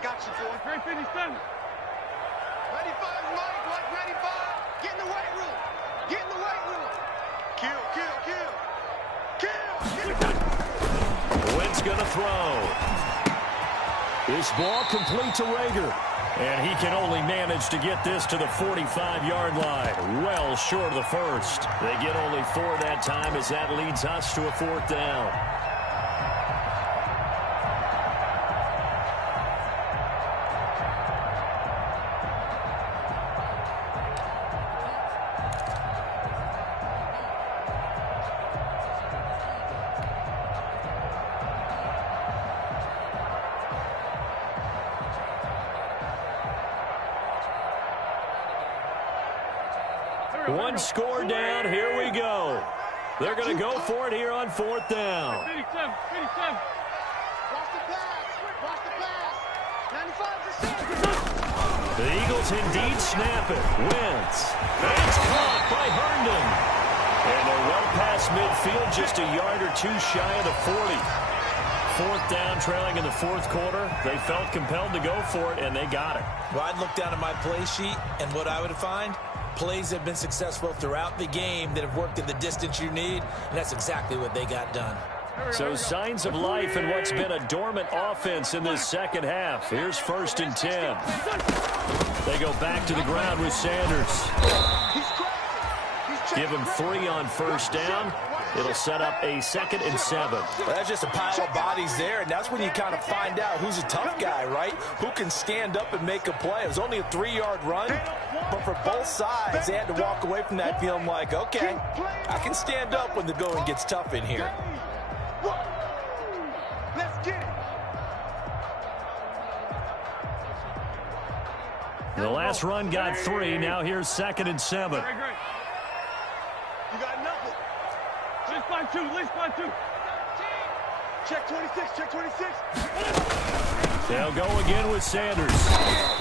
Got you, boy. Great finish done. 95, Mike. Like 95. Get in the weight room. Get in the weight room. Kill, kill, kill. Kill. Wentz going to throw. This ball complete to Rager. And he can only manage to get this to the 45-yard line. Well short of the 1st. They get only 4 that time as that leads us to a 4th down. One score down. Here we go. They're going to go for it here on 4th down. 57. Watch the pass. Watch the pass. 95 to 6. The Eagles indeed snap it. Wentz. And it's caught by Herndon. And they're well past midfield, just a yard or 2 shy of the 40. 4th down, trailing in the 4th quarter. They felt compelled to go for it, and they got it. Well, I'd look down at my play sheet, and what I would find, plays have been successful throughout the game that have worked in the distance you need, and that's exactly what they got done. So signs of life in what's been a dormant offense in this 2nd half. Here's 1st and 10. They go back to the ground with Sanders. He's crazy. Give him 3 on first down. It'll set up a 2nd and 7. Well, that's just a pile of bodies there, and that's when you kind of find out who's a tough guy, right? Who can stand up and make a play. It was only a 3-yard run, but for both sides, they had to walk away from that feeling like, okay, I can stand up when the going gets tough in here. Let's get it. The last run got 3. Now here's 2nd and 7. Great. You got nothing. Let's find 2. Let's find 2. Check 26. Check 26. They'll go again with Sanders.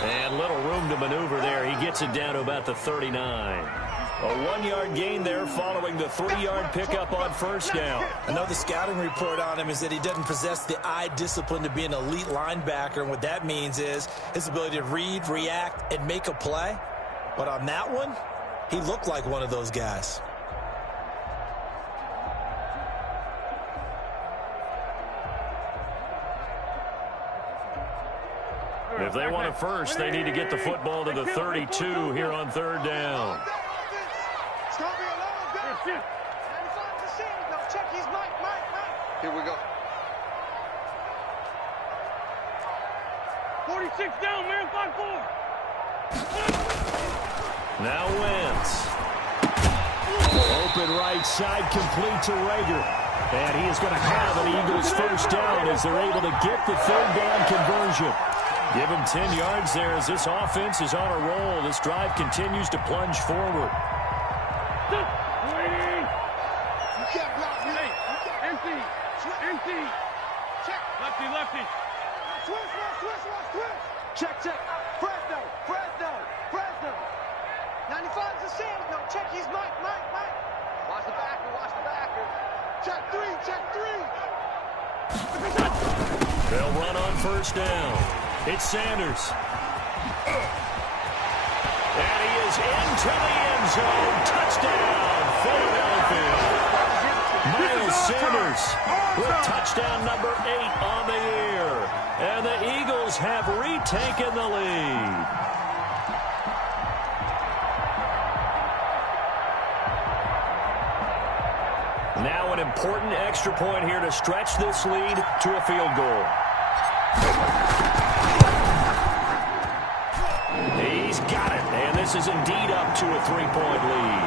And little room to maneuver there. He gets it down to about the 39. A 1-yard gain there following the 3-yard pickup on first down. I know the scouting report on him is that he doesn't possess the eye discipline to be an elite linebacker. And what that means is his ability to read, react, and make a play. But on that one, he looked like one of those guys. If they want a first, they need to get the football to the 32 here on 3rd down. It's going to be a long day. 95 to Sam. No, check his Mike. Here we go. 46 down, man. 5-4. Now Wentz. Open right side, complete to Rager. And he is going to have an Eagles first down as they're able to get the 3rd down conversion. Give him 10 yards there as this offense is on a roll. This drive continues to plunge forward. You can't block me. Empty. Check. Lefty. Switch. Check. Fresno. 95 to Sam. No, check his Mike. Watch the backer. Check 3. They'll run on first down. It's Sanders. And he is into the end zone. Touchdown, Philadelphia. Miles Sanders with touchdown number 8 on the year. And the Eagles have retaken the lead. Now an important extra point here to stretch this lead to a field goal. He's got it, and this is indeed up to a 3-point lead.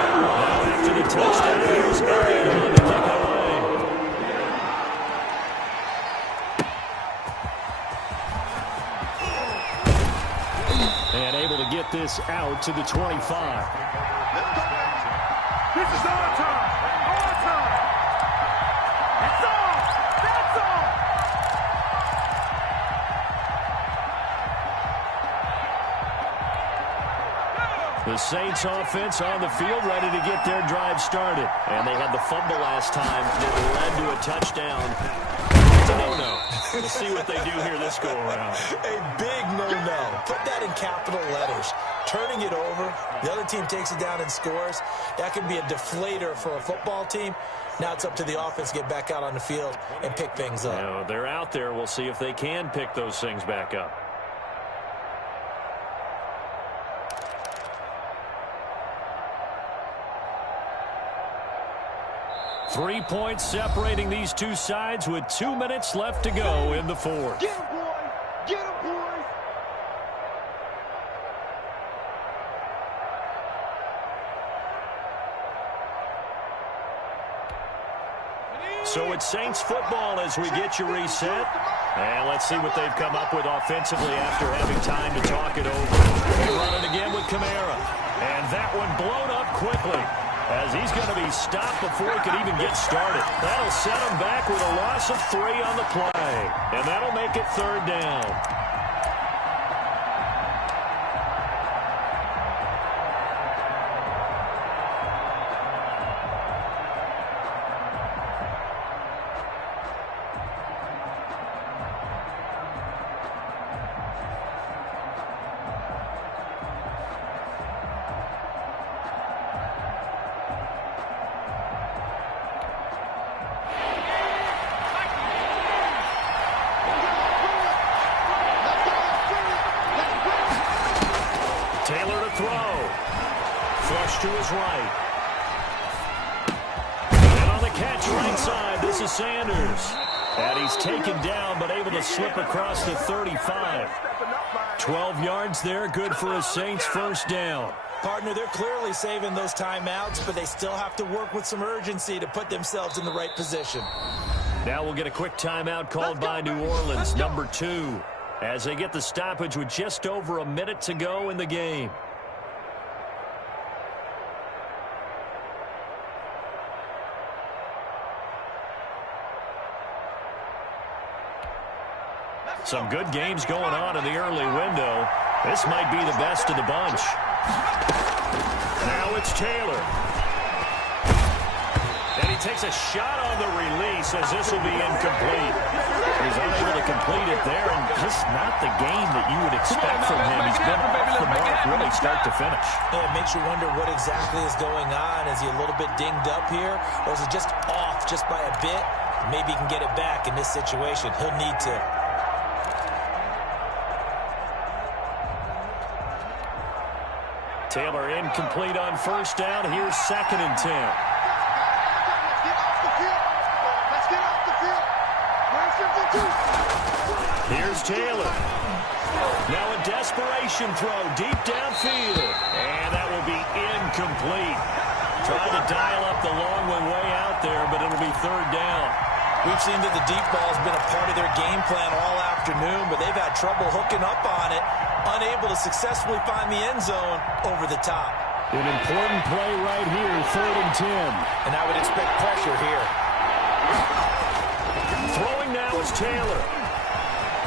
Now after the touchdown, here's Elliott on to kick away. And able to get this out to the 25. This is our time. It's on. That's on. The Saints offense on the field ready to get their drive started. And they had the fumble last time that led to a touchdown. It's a no-no. We'll see what they do here this go-around. A big no-no. Put that in capital letters. Turning it over, the other team takes it down and scores. That can be a deflator for a football team. Now it's up to the offense to get back out on the field and pick things up. You know, they're out there. We'll see if they can pick those things back up. Three points separating these two sides with 2 minutes left to go in the fourth. Get him, boy. Get him, boys. So it's Saints football as we get you reset. And let's see what they've come up with offensively after having time to talk it over. They run it again with Kamara. And that one blown up quickly as he's going to be stopped before he could even get started. That'll set him back with a loss of 3 on the play. And that'll make it 3rd down. pitch to his right. And on the catch right side, this is Sanders. And he's taken down, but able to slip across the 35. 12 yards there, good for a Saints first down. Partner, they're clearly saving those timeouts, but they still have to work with some urgency to put themselves in the right position. Now we'll get a quick timeout called by New Orleans, number 2, as they get the stoppage with just over a minute to go in the game. Some good games going on in the early window. This might be the best of the bunch. Now it's Taylor. And he takes a shot on the release as this will be incomplete. He's unable to complete it there, and just not the game that you would expect from him. He's been off the mark really start to finish. Yeah, it makes you wonder what exactly is going on. Is he a little bit dinged up here, or is it just off just by a bit? Maybe he can get it back in this situation. He'll need to. Taylor incomplete on first down. Here's 2nd and 10. Here's Taylor. Now a desperation throw deep downfield. And that will be incomplete. Tried to dial up the long one way out there, but it'll be 3rd down. We've seen that the deep ball has been a part of their game plan all afternoon, but they've had trouble hooking up on it. Unable to successfully find the end zone over the top. An important play right here, 3rd and 10. And I would expect pressure here. Throwing now is Taylor.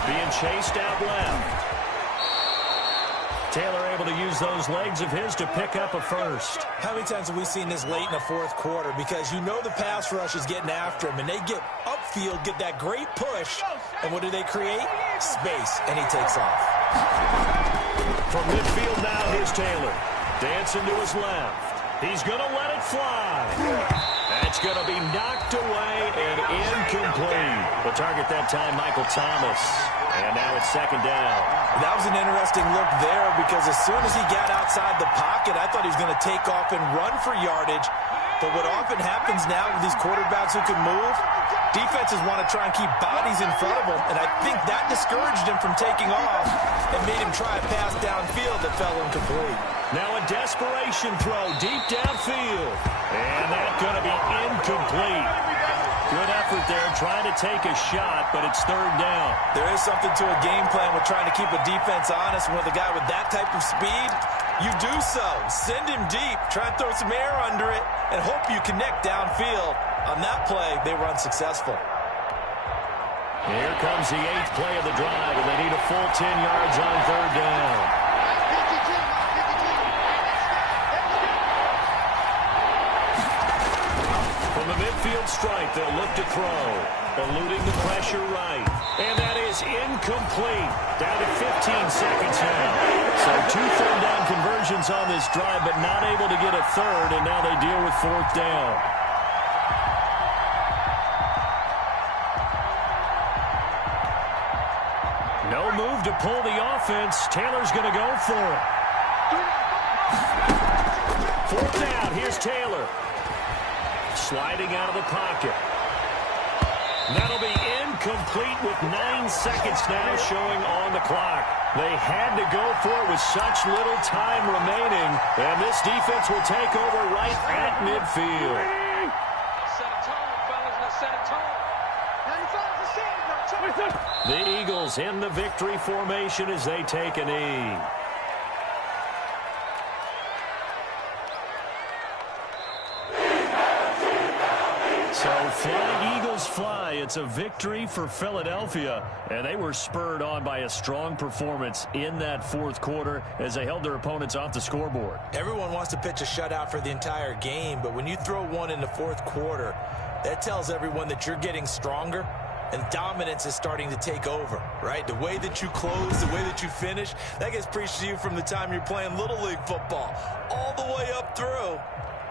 Being chased out left. Taylor able to use those legs of his to pick up a first. How many times have we seen this late in the 4th quarter? Because you know the pass rush is getting after him, and they get upfield, get that great push, and what do they create? Space, and he takes off. From midfield now, here's Taylor. Dancing to his left. He's going to let it fly. That's going to be knocked away and incomplete. The target that time, Michael Thomas. And now it's 2nd down. That was an interesting look there because as soon as he got outside the pocket, I thought he was going to take off and run for yardage. But what often happens now with these quarterbacks who can move, defenses want to try and keep bodies in front of them, and I think that discouraged him from taking off and made him try a pass downfield that fell incomplete. Now a desperation throw deep downfield, and that's going to be incomplete. Good effort there, trying to take a shot, but it's 3rd down. There is something to a game plan with trying to keep a defense honest. With a guy with that type of speed, you do so. Send him deep, try and throw some air under it, and hope you connect downfield. On that play, they were unsuccessful. Here comes the 8th play of the drive, and they need a full 10 yards on 3rd down. From the midfield stripe, they'll look to throw. Eluding the pressure right. And that is incomplete. Down to 15 seconds now. So 2 third down conversions on this drive, but not able to get a third, and now they deal with 4th down. No move to pull the offense. Taylor's going to go for it. 4th down. Here's Taylor. Sliding out of the pocket. That'll be incomplete with 9 seconds now showing on the clock. They had to go for it with such little time remaining, and this defense will take over right at midfield. Set a tone, fellas. Let's set a tone. The Eagles in the victory formation as they take a knee. So fly, Eagles, fly. It's a victory for Philadelphia, and they were spurred on by a strong performance in that 4th quarter as they held their opponents off the scoreboard. Everyone wants to pitch a shutout for the entire game, but when you throw one in the 4th quarter, that tells everyone that you're getting stronger and dominance is starting to take over, right? The way that you close, the way that you finish, that gets preached to you from the time you're playing Little League football all the way up through.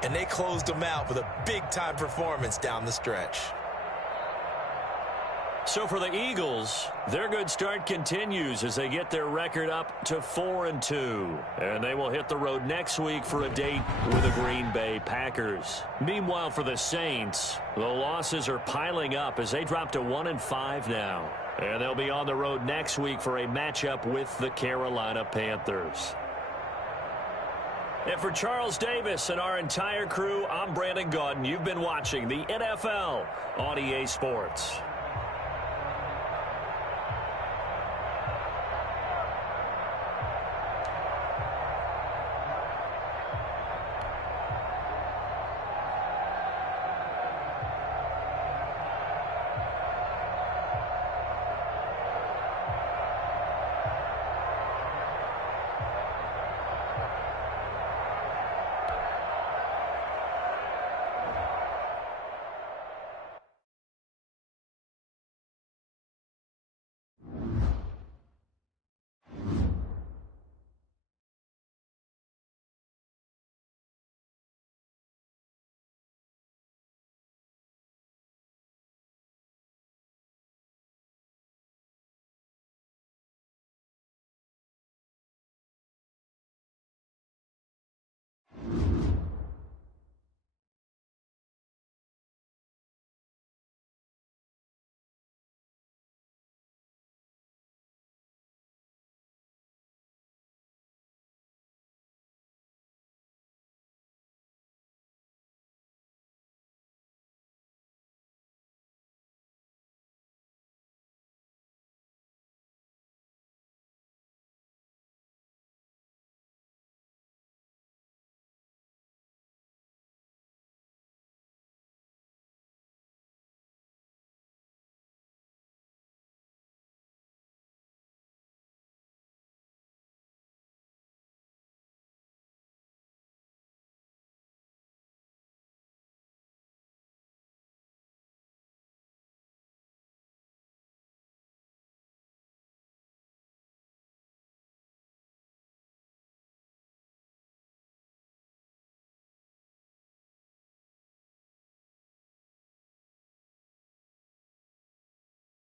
And they closed them out with a big-time performance down the stretch. So for the Eagles, their good start continues as they get their record up to 4-2. And they will hit the road next week for a date with the Green Bay Packers. Meanwhile, for the Saints, the losses are piling up as they drop to 1-5 now. And they'll be on the road next week for a matchup with the Carolina Panthers. And for Charles Davis and our entire crew, I'm Brandon Gaudin. You've been watching the NFL on EA Sports.